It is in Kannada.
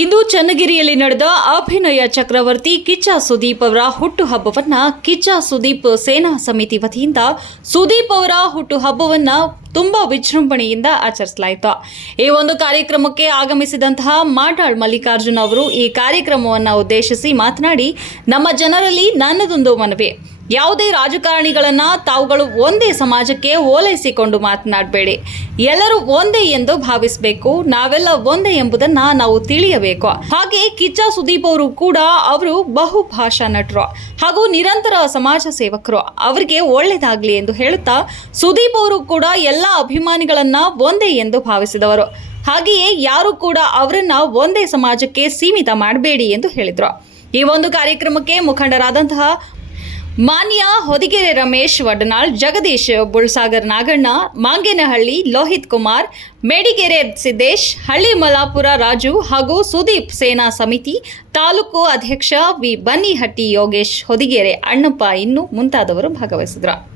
ಇಂದು ಚನ್ನಗಿರಿಯಲ್ಲಿ ನಡೆದ ಅಭಿನಯ ಚಕ್ರವರ್ತಿ ಕಿಚ್ಚ ಸುದೀಪ್ ಅವರ ಹುಟ್ಟುಹಬ್ಬವನ್ನ ಕಿಚ್ಚ ಸುದೀಪ್ ಸೇನಾ ಸಮಿತಿ ವತಿಯಿಂದ ಸುದೀಪ್ ಅವರ ಹುಟ್ಟುಹಬ್ಬವನ್ನ ತುಂಬಾ ವಿಜೃಂಭಣೆಯಿಂದ ಆಚರಿಸಲಾಯಿತು. ಈ ಒಂದು ಕಾರ್ಯಕ್ರಮಕ್ಕೆ ಆಗಮಿಸಿದಂತಹ ಮಾಡಾಳ್ ಮಲ್ಲಿಕಾರ್ಜುನ್ ಅವರು ಈ ಕಾರ್ಯಕ್ರಮವನ್ನು ಉದ್ದೇಶಿಸಿ ಮಾತನಾಡಿ, ನಮ್ಮ ಜನರಲ್ಲಿ ನನ್ನದೊಂದು ಮನವಿ, ಯಾವುದೇ ರಾಜಕಾರಣಿಗಳನ್ನ ತಾವುಗಳು ಒಂದೇ ಸಮಾಜಕ್ಕೆ ಓಲೈಸಿಕೊಂಡು ಮಾತನಾಡಬೇಡಿ. ಎಲ್ಲರೂ ಒಂದೇ ಎಂದು ಭಾವಿಸಬೇಕು. ನಾವೆಲ್ಲ ಒಂದೇ ಎಂಬುದನ್ನ ನಾವು ತಿಳಿಯಬೇಕು. ಹಾಗೆ ಕಿಚ್ಚ ಸುದೀಪ್ ಅವರು ಕೂಡ ಅವರು ಬಹುಭಾಷಾ ನಟರು ಹಾಗೂ ನಿರಂತರ ಸಮಾಜ ಸೇವಕರು. ಅವರಿಗೆ ಒಳ್ಳೆಯದಾಗಲಿ ಎಂದು ಹೇಳುತ್ತಾ, ಸುದೀಪ್ ಅವರು ಕೂಡ ಎಲ್ಲ ಅಭಿಮಾನಿಗಳನ್ನ ಒಂದೇ ಎಂದು ಭಾವಿಸಿದವರು. ಹಾಗೆಯೇ ಯಾರು ಕೂಡ ಅವರನ್ನ ಒಂದೇ ಸಮಾಜಕ್ಕೆ ಸೀಮಿತ ಮಾಡಬೇಡಿ ಎಂದು ಹೇಳಿದರು. ಈ ಒಂದು ಕಾರ್ಯಕ್ರಮಕ್ಕೆ ಮುಖಂಡರಾದಂತಹ ಮಾನ್ಯ ಹೊದಿಗೆರೆ ರಮೇಶ್ ವಡ್ನಾಳ್, ಜಗದೀಶ್ ಬುಳ್ಸಾಗರ್, ನಾಗಣ್ಣ ಮಾಂಗೇನಹಳ್ಳಿ, ಲೋಹಿತ್ ಕುಮಾರ್, ಮೇಡಿಗೆರೆ ಸಿದ್ದೇಶ್, ಹಳ್ಳಿ ಮಲಾಪುರ ರಾಜು ಹಾಗೂ ಸುದೀಪ್ ಸೇನಾ ಸಮಿತಿ ತಾಲೂಕು ಅಧ್ಯಕ್ಷ ವಿ ಬನ್ನಿಹಟ್ಟಿ ಯೋಗೇಶ್, ಹೊದಿಗೆರೆ ಅಣ್ಣಪ್ಪ ಇನ್ನೂ ಮುಂತಾದವರು ಭಾಗವಹಿಸಿದರು.